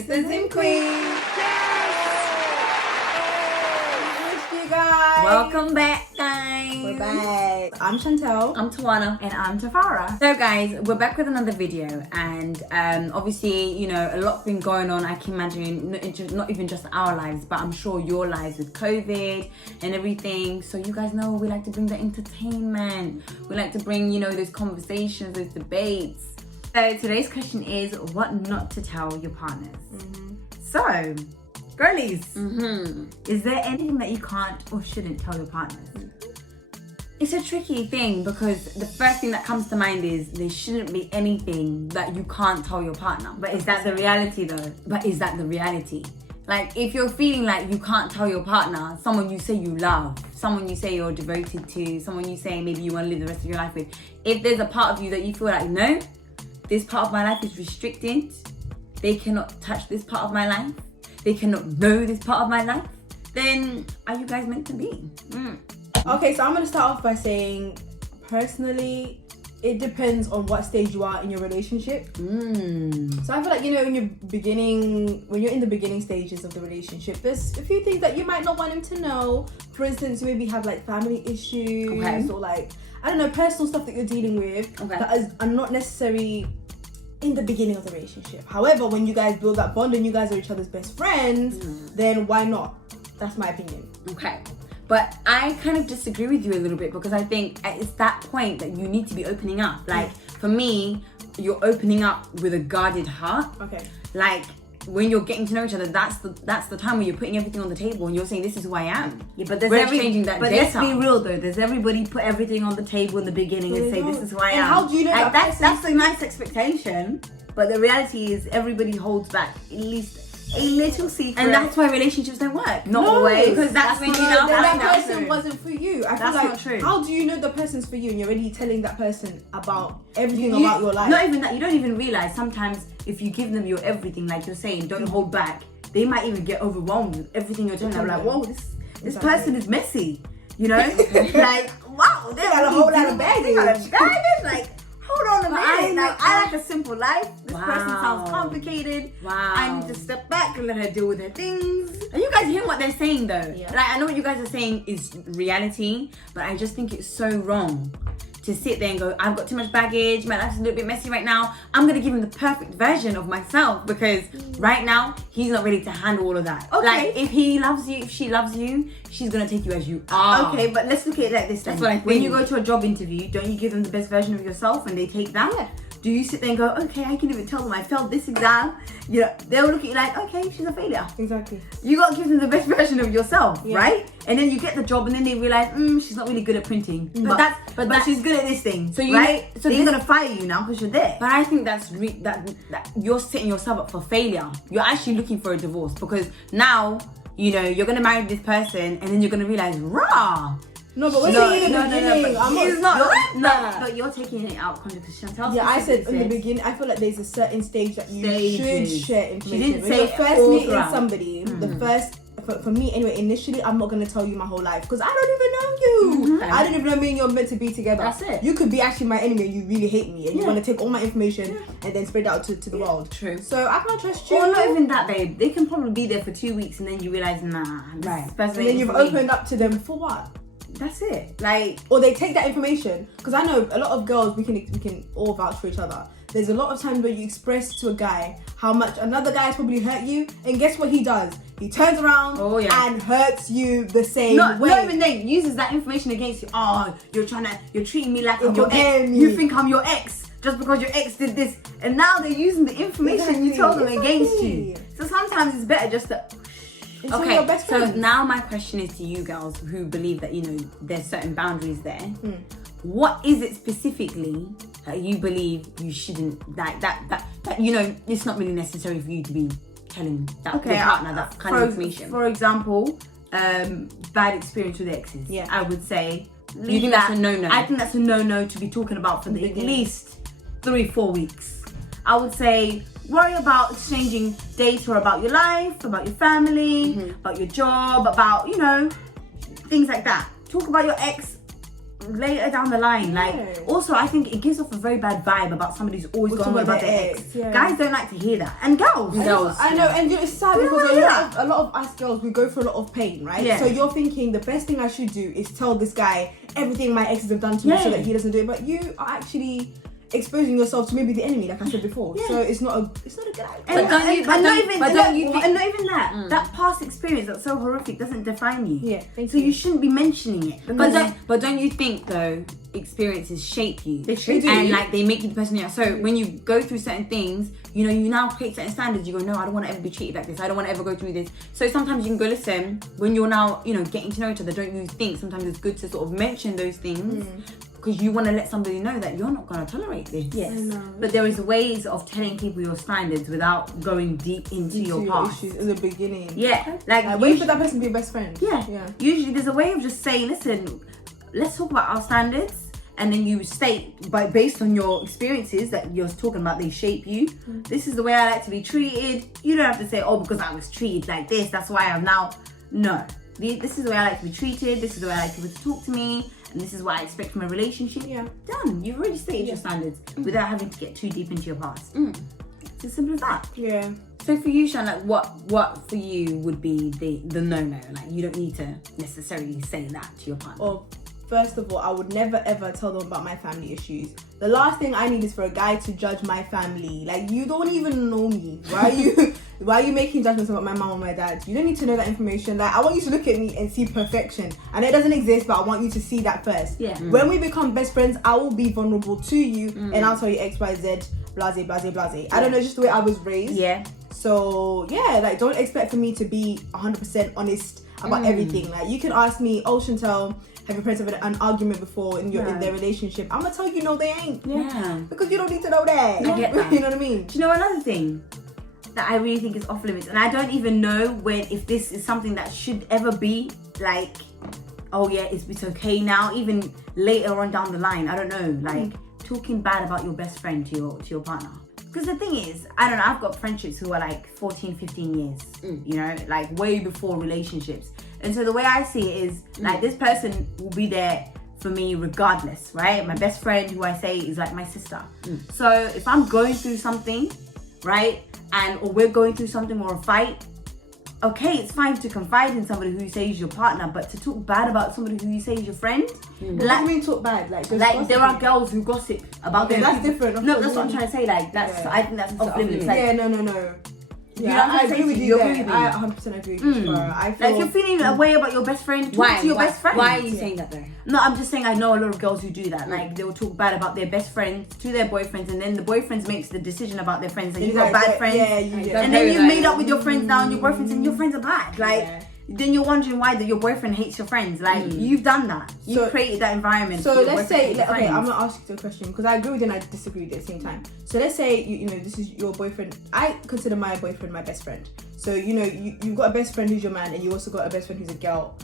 It's the ZimQueenz. You guys. Welcome back, guys. We're back. I'm Chantel. I'm Tawana. And I'm Tafara. So guys, we're back with another video, and obviously, you know, a lot's been going on. I can imagine, not even just our lives, but I'm sure your lives with COVID and everything. So you guys know we like to bring the entertainment. We like to bring, you know, those conversations, those debates. So today's question is, what not to tell your partners? So, girlies, is there anything that you can't or shouldn't tell your partners? It's a tricky thing because the first thing that comes to mind is there shouldn't be anything that you can't tell your partner. But is that the reality though? But is that the reality? Like, if you're feeling like you can't tell your partner, someone you say you love, someone you say you're devoted to, someone you say maybe you want to live the rest of your life with, if there's a part of you that you feel like, no, this part of my life is restricted, they cannot touch this part of my life, they cannot know this part of my life, then are you guys meant to be? Okay, so I'm going to start off by saying, personally, it depends on what stage you are in your relationship. So I feel like, you know, when you're in the beginning stages of the relationship, there's a few things that you might not want him to know. For instance, you maybe have like family issues or like, I don't know, personal stuff that you're dealing with that are not necessary in the beginning of the relationship. However, when you guys build that bond and you guys are each other's best friends, then why not? That's my opinion. Okay. But I kind of disagree with you a little bit because I think it's that point that you need to be opening up. Like, for me, you're opening up with a guarded heart. Okay. Like, when you're getting to know each other, that's the time where you're putting everything on the table and you're saying, this is who I am. Yeah, but changing that But data. let's be real though. Does everybody put everything on the table in the beginning and say, this is who I am? And how do you know like, that's a nice expectation, but the reality is everybody holds back at least a little secret. And that's why relationships don't work. Not always. Because that's when you know that person wasn't for you. I feel That's like, not true. how do you know the person's for you and you're already telling that person about everything about your life? Not even that. You don't even realize sometimes if you give them your everything, like you're saying, don't hold back, they might even get overwhelmed with everything you're telling them. Like, whoa, this person is messy. You know? Like, wow, they got a whole lot of baggage. Like, hold on a minute. Like, I like a simple life. This person sounds complicated. I need to step back and let her deal with her things. Are you guys hearing what they're saying though? Yeah. Like, I know what you guys are saying is reality, but I just think it's so wrong to sit there and go, I've got too much baggage, my life's a little bit messy right now. I'm gonna give him the perfect version of myself because right now he's not ready to handle all of that. Okay. Like, if he loves you, if she loves you, she's gonna take you as you are. Okay, but let's look at it like this. That's what I think. When you go to a job interview, don't you give them the best version of yourself and they take that? Yeah. Do you sit there and go, okay, I can even tell them I failed this exam? You know, they'll look at you like, okay, she's a failure. Exactly. You got to give them the best version of yourself, right? And then you get the job and then they realize, she's not really good at printing. But she's good at this thing, so they're going to fire you now because you're there. But I think that you're setting yourself up for failure. You're actually looking for a divorce because now, you know, you're going to marry this person and then you're going to realize, rah. No, but we're saying in the beginning. But you're taking it out because Chantel. Yeah, I said in the beginning. I feel like there's a certain stage that you should share information. She didn't when say you're first meeting throughout. somebody, the first for me anyway. Initially, I'm not gonna tell you my whole life because I don't even know you. I don't even know me and you're meant to be together. That's it. You could be actually my enemy and you really hate me and you want to take all my information and then spread it out to the world. True. So I can't trust you. Or not even that, babe. They can probably be there for 2 weeks and then you realize, nah, this person And then you've opened up to them for what? That's it. Like, or they take that information because I know a lot of girls, we can all vouch for each other. There's a lot of times where you express to a guy how much another guy has probably hurt you, and guess what he does? He turns around and hurts you the same way. Not even then, uses that information against you. Oh, you're treating me like I'm your ex. Me. You think I'm your ex just because your ex did this, and now they're using the information you told them against you. So sometimes it's better just to. Okay, so now my question is to you girls who believe that, you know, there's certain boundaries there. What is it specifically that you believe you shouldn't, that you know, it's not really necessary for you to be telling that your partner that kind of information? For example, bad experience with exes. Yeah. I would say. You think that's a no-no? I think that's a no-no to be talking about for at least 3-4 weeks. I would say worry about exchanging data about your life, about your family, about your job, about, you know, things like that. Talk about your ex later down the line. Like, also, I think it gives off a very bad vibe about somebody who's always going on about their ex. Yeah. Guys don't like to hear that, and girls. I know, and it's sad because a lot of us girls, we go through a lot of pain, right? Yeah. So you're thinking the best thing I should do is tell this guy everything my exes have done to me so that he doesn't do it. But you are actually exposing yourself to maybe the enemy, like I said before. So it's not a good idea. And not even that. That past experience that's so horrific doesn't define you. Yeah, so you shouldn't be mentioning it. But don't you think though experiences shape you? They shape you. And like they make you the person you are. So when you go through certain things, you know, you now create certain standards. You go, no, I don't want to ever be treated like this. I don't want to ever go through this. So sometimes you can go, listen, when you're now, you know, getting to know each other, don't you think sometimes it's good to sort of mention those things? Because you want to let somebody know that you're not going to tolerate this. Yes. But there is ways of telling people your standards without going deep into your past. Issues in the beginning. Yeah. Like wait for that person to be your best friend. Yeah. Usually there's a way of just saying, listen, let's talk about our standards. And then you state, based on your experiences that you're talking about, they shape you. This is the way I like to be treated. You don't have to say, oh, because I was treated like this, that's why I'm now. No. This is the way I like to be treated. This is the way I like people to talk to me. And this is what I expect from a relationship. Yeah. Done. You've already stated your standards without having to get too deep into your past. It's as simple as that. Yeah. So for you, Sean, like what for you would be the no-no? Like you don't need to necessarily say that to your partner. Well, first of all, I would never ever tell them about my family issues. The last thing I need is for a guy to judge my family. Like, you don't even know me. Why are you making judgments about my mom or my dad? You don't need to know that information. Like, I want you to look at me and see perfection. And it doesn't exist, but I want you to see that first. Yeah. When we become best friends, I will be vulnerable to you and I'll tell you X, Y, Z, blase, blase, blase. I don't know, just the way I was raised. Yeah. So, yeah, like, don't expect for me to be 100% honest about everything. Like, you can ask me, oh, Chantel, have your parents had an argument before in their relationship? I'm gonna tell you, no, they ain't. Yeah. Because you don't need to know that. I get that. You know what I mean? Do you know another thing that I really think is off limits? And I don't even know if this is something that should ever be like, oh yeah, it's okay now, even later on down the line. I don't know, like talking bad about your best friend to your partner. Because the thing is, I don't know, I've got friendships who are like 14, 15 years, you know, like way before relationships. And so the way I see it is, like, this person will be there for me regardless, right? My best friend, who I say is like my sister. So if I'm going through something, right, or we're going through something or a fight, okay, it's fine to confide in somebody who you say is your partner, but to talk bad about somebody who you say is your friend, what do you mean talk bad? Like there are girls who gossip about them. That's different. No, that's what I'm trying to say. Like, I think that's off limits. Like, yeah, no. Yeah, Yeah, I agree with you there. I 100% agree with you. I feel like, if you're feeling a way about your best friend, talk to your best friend. Why are you saying that though? No, I'm just saying I know a lot of girls who do that. Like, they will talk bad about their best friends to their boyfriends, and then the boyfriends makes the decision about their friends, and you got bad friends. And then you made up with your friends now, and your boyfriends and your friends are bad. Like, then you're wondering why your boyfriend hates your friends. Like, you've done that. You created that environment. So let's say, okay, I'm gonna ask you a question because I agree with you and I disagree with you at the same time. So let's say you know this is your boyfriend. I consider my boyfriend my best friend. So you know you've got a best friend who's your man, and you also got a best friend who's a girl.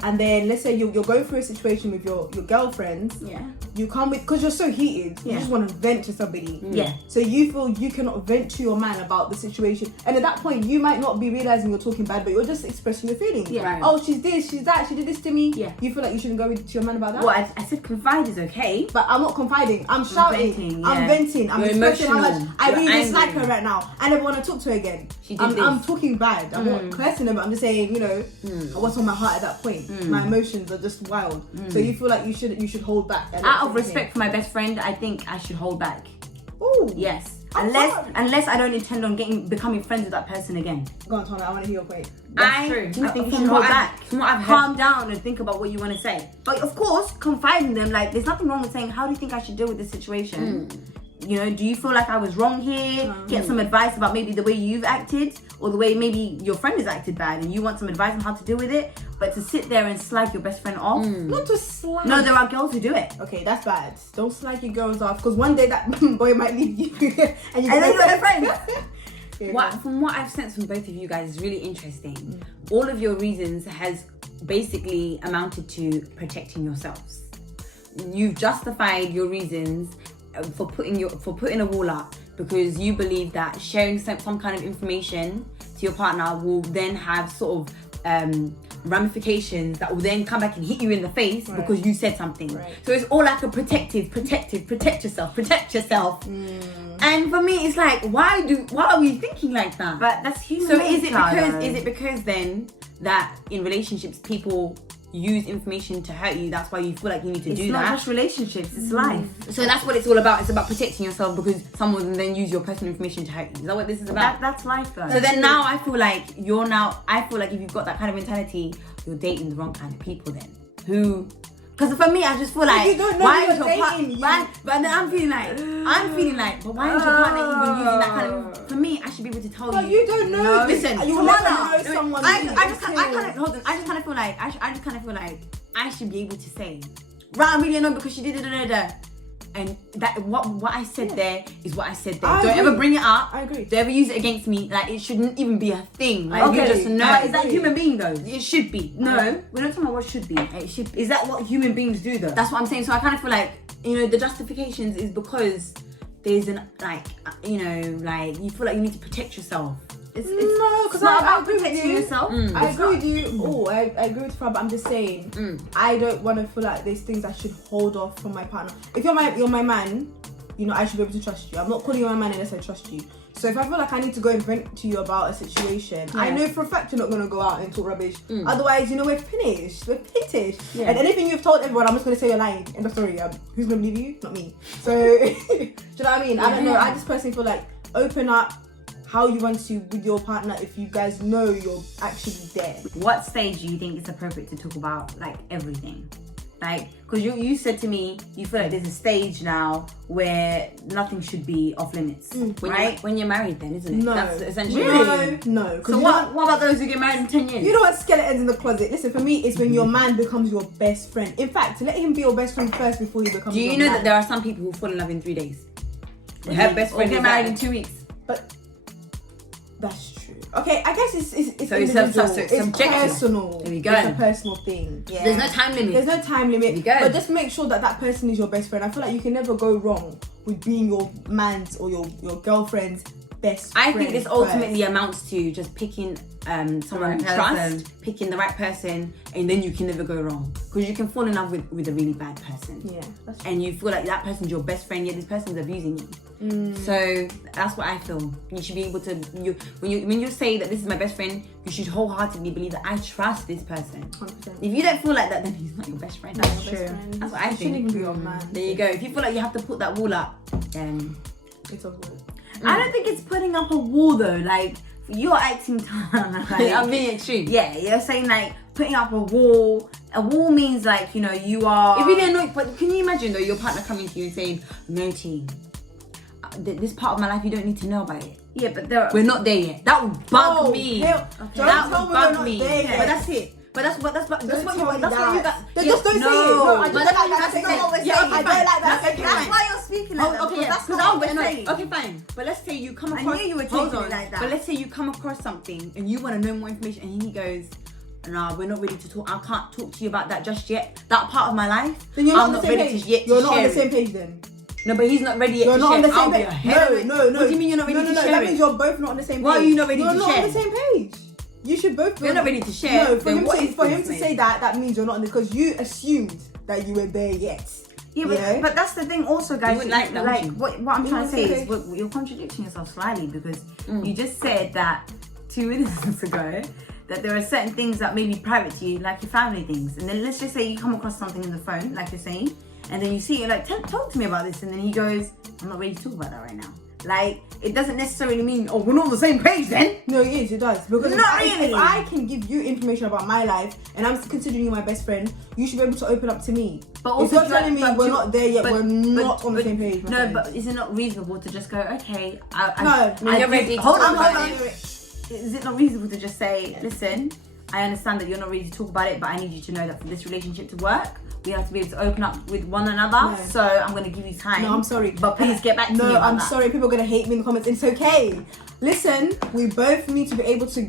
And then let's say you're going through a situation with your girlfriends. Yeah. You come with, because you're so heated, you just want to vent to somebody. Yeah. So you feel you cannot vent to your man about the situation, and at that point you might not be realizing you're talking bad, but you're just expressing your feelings. Yeah. Right. Oh, she's this, she's that, she did this to me. Yeah. You feel like you shouldn't go to your man about that. Well, I said confide is okay. But I'm not confiding. I'm shouting. Venting, I'm venting. I'm expressing how much I really angry. dislike her right now. I never want to talk to her again. I'm talking bad. I'm not cursing her, but I'm just saying, you know, what's on my heart at that point. My emotions are just wild. So you feel like you should hold back. Out of respect for my best friend, I think I should hold back. Oh. Yes. Unless I don't intend on becoming friends with that person again. Go on, Tana, I want to hear your point. That's true. I think you should hold back. From what I've calm down and think about what you want to say. But of course, confide in them. Like, there's nothing wrong with saying, how do you think I should deal with this situation? You know, do you feel like I was wrong here? Get some advice about maybe the way you've acted, or the way maybe your friend has acted bad, and you want some advice on how to deal with it. But to sit there and slag your best friend off, Not to slag. No, there are girls who do it. Okay, that's bad. Don't slag your girls off, because one day that boy might leave you, and then you're their friend. From what I've sensed from both of you guys is really interesting. All of your reasons has basically amounted to protecting yourselves. You've justified your reasons for putting a wall up because you believe that sharing some kind of information to your partner will then have sort of ramifications that will then come back and hit you in the face because you said something. Right. So it's all like a protect yourself. And for me, it's like, why are we thinking like that? But that's human. So is it because then that in relationships people use information to hurt you? That's why you feel like you need to do It's not that. just relationships, it's life. So that's what it's all about. It's about protecting yourself because someone will then use your personal information to hurt you. Is that what this is about? That's life, though. So then now I feel like if you've got that kind of mentality, you're dating the wrong kind of people then. Because for me, I just feel like, you don't know why who is you're your dating, partner? But then I'm feeling like, but why is your partner even using that kind of? For me, I should be able to tell But you. you don't know. No, listen, You'll come on never now. know someone. I just kind of feel like I should be able to say, right, I'm really annoyed because she did da. And that what I said there is what I said there. I Don't agree. ever bring it up. I agree. Don't ever use it against me. Like, it shouldn't even be a thing. Like, you just know. Is that human being though? It should be. No, we're not talking about what should be. It should be. Is that what human beings do though? That's what I'm saying. So I kind of feel like, the justifications is because there's you feel like you need to protect yourself. No, because not I about agree with protecting you. yourself. I agree with you. I agree with Fab, but I'm just saying, I don't want to feel like there's things I should hold off from my partner. If you're my man, I should be able to trust you. I'm not calling you my man unless I trust you. So if I feel like I need to go and vent to you about a situation, I know for a fact you're not going to go out and talk rubbish. Otherwise, we're finished. We're finished. Yeah. And anything you've told everyone, I'm just going to say you're lying. End of story. Who's going to believe you? Not me. So, do you know what I mean? I don't know. I just personally feel like open up how you want to with your partner if you guys know you're actually there. What stage do you think it's appropriate to talk about like everything? Like, because you said to me, you feel like there's a stage now where nothing should be off limits, right? When you're married, then, isn't it? No. That's essentially. No. So what about those who get married in 10 years? You don't want skeletons in the closet. Listen, for me, it's when your man becomes your best friend. In fact, let him be your best friend first before he becomes Do your you know man. that there are some people who fall in love in 3 days? Her best friend get is married like- in 2 weeks. But that's true. Okay, I guess it's So it's individual. subjective. Personal. There we go. It's a personal thing. Yeah. There's no time limit. There's no time limit. There we go. But just make sure that person is your best friend. I feel like you can never go wrong with being your man's or your girlfriend's best I friend. think this ultimately amounts to just picking someone right you trust, person. picking the right person, and then you can never go wrong. Because you can fall in love with a really bad person. Yeah, that's true. And you feel like that person's your best friend, yet this person's abusing you. So that's what I feel. You should be able to when you say that this is my best friend, you should wholeheartedly believe that I trust this person. 100%. If you don't feel like that, then he's not your best friend. That's That's true. That's what I You think. shouldn't even be your man. There you go. If you feel like you have to put that wall up, then It's a wall. I don't think it's putting up a wall though. Like, you're acting like, I'm being extreme. yeah, you're saying like putting up a wall. A wall means like, you are. It really annoys. But can you imagine though your partner coming to you and saying, "No, T, this part of my life you don't need to know about it. Yeah, but there are. We're not there yet." That would bug me. Hell, Okay. don't That tell would me we're bug not me. there Yeah, yet. but that's it. But that's what Don't you tell me got. Then just don't say it. No, I but just that's like what that. you That's not what we're Yeah, saying. okay, I don't fine. like that. That's Okay, fine. That's why you're speaking like that. Okay, yeah, That's because not I'm what we're annoyed. saying. Okay, fine. But let's say you come I across. knew you were Hold taking it on. like that. But let's say you come across something and you want to know more information, and he goes, "Nah, we're not ready to talk. I can't talk to you about that just yet. That part of my life, Then you're not I'm on the same ready page. to yet You're to not on share the same it." page then. No, but he's not ready yet You're to not share on the it. same I'll be page. ahead of it. No. What do you mean you're not ready to No, share that it? means you're both not on the same page. Why are you not ready You're to not share? on the same page. You should both. You're not ready to share. No, for Then him what to is this, say mate? that means you're not on because you assumed that you were there yet. Yeah, but that's the thing also, guys. wouldn't like that, would you? What I'm trying to say okay. is you're contradicting yourself slightly because you just said that 2 minutes ago that there are certain things that may be private to you, like your family things. And then let's just say you come across something in the phone, like you're saying, and then you see it, like, talk to me about this. And then he goes, "I'm not ready to talk about that right now." Like, it doesn't necessarily mean, we're not on the same page then. No, it does. Because Not if really. I can give you information about my life and I'm considering you my best friend, you should be able to open up to me. But If also, you're telling me we're not there yet, we're not on the same page. my No, friend. but is it not reasonable to just go, okay, No, you're ready to hold talk on, about hold on. it. Is it not reasonable to just say, listen, I understand that you're not ready to talk about it, but I need you to know that for this relationship to work, we have to be able to open up with one another. No. So I'm going to give you time. No, I'm sorry. But please get back to me No, about I'm that. sorry. People are going to hate me in the comments. It's okay. Listen, we both need to be able to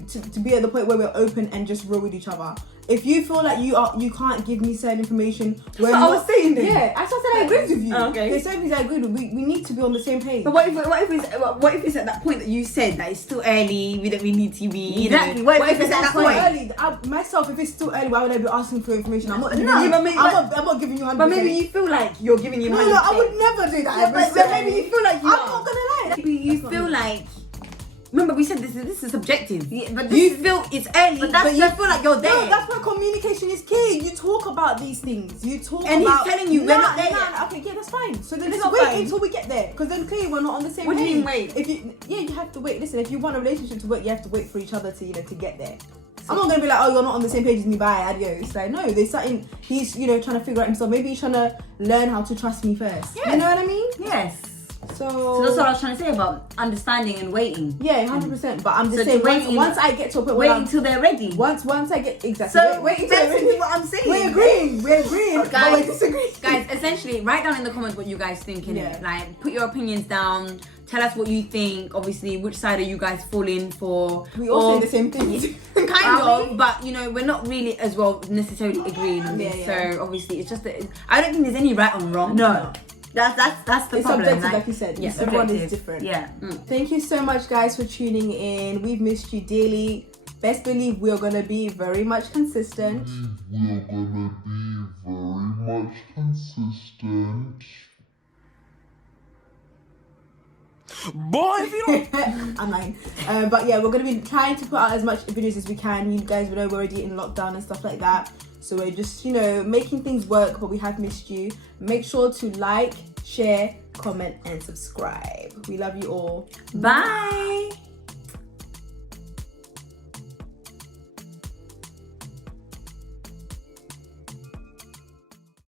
be at the point where we're open and just roll with each other. if you feel like you can't give me certain information, what I was saying then. Yeah, I said I agree with you. Oh, okay. There's certain things I agree with. We need to be on the same page. But what if it's at that point that you said that it's still early, we don't really need TV? Exactly. What if it's at that Too point? early. Myself, if it's too early, why would I be asking for information? I'm not giving No, you. but maybe- I'm not giving you 100%. But maybe you feel like you're giving you No, money. I would never do that. But maybe you feel like you I'm are. not gonna lie. Maybe you feel like. Remember, we said this is subjective. Yeah, but You feel it's early, But but, that's you just- feel like you're there. No, that's why communication is key. You talk about these things. You talk And he's about. telling you we're not there yet. Okay, yeah, that's fine. So then It's let's not wait fine. until we get there, because then clearly we're not on the same What do page. you mean wait? If you have to wait. Listen, if you want a relationship to work, you have to wait for each other to to get there. I'm not gonna be like, oh, you're not on the same page as me. Bye, adios. Like, no, there's something. He's trying to figure out himself. Maybe he's trying to learn how to trust me first. Yeah. You know what I mean? Yes. So that's what I was trying to say about understanding and waiting. yeah, 100%. But I'm just So saying, waiting- once I get to a point Wait where until they're ready. once I get exactly. So wait until they're basically ready. what I'm saying. We're agreeing, but Guys- we're disagreeing. Guys, essentially, write down in the comments what you guys think, innit? Yeah. Like, put your opinions down. Tell us what you think. Obviously, which side are you guys falling for? We all say Or- the same thing. Kind Are of, but we're not really as well necessarily agreeing on this. Yeah. So obviously, it's just that I don't think there's any right or wrong. No. That's the It's problem. subjective, like you said. Yeah, Everyone is subjective. different. Yeah. Thank you so much, guys, for tuning in. We've missed you dearly. Best believe we're gonna be very much consistent. We're gonna be very much consistent. Boy, if you don't. I'm lying. But yeah, we're gonna be trying to put out as much videos as we can. You guys know we're already in lockdown and stuff like that. So we're just, making things work, but we have missed you. Make sure to like, share, comment, and subscribe. We love you all. Bye.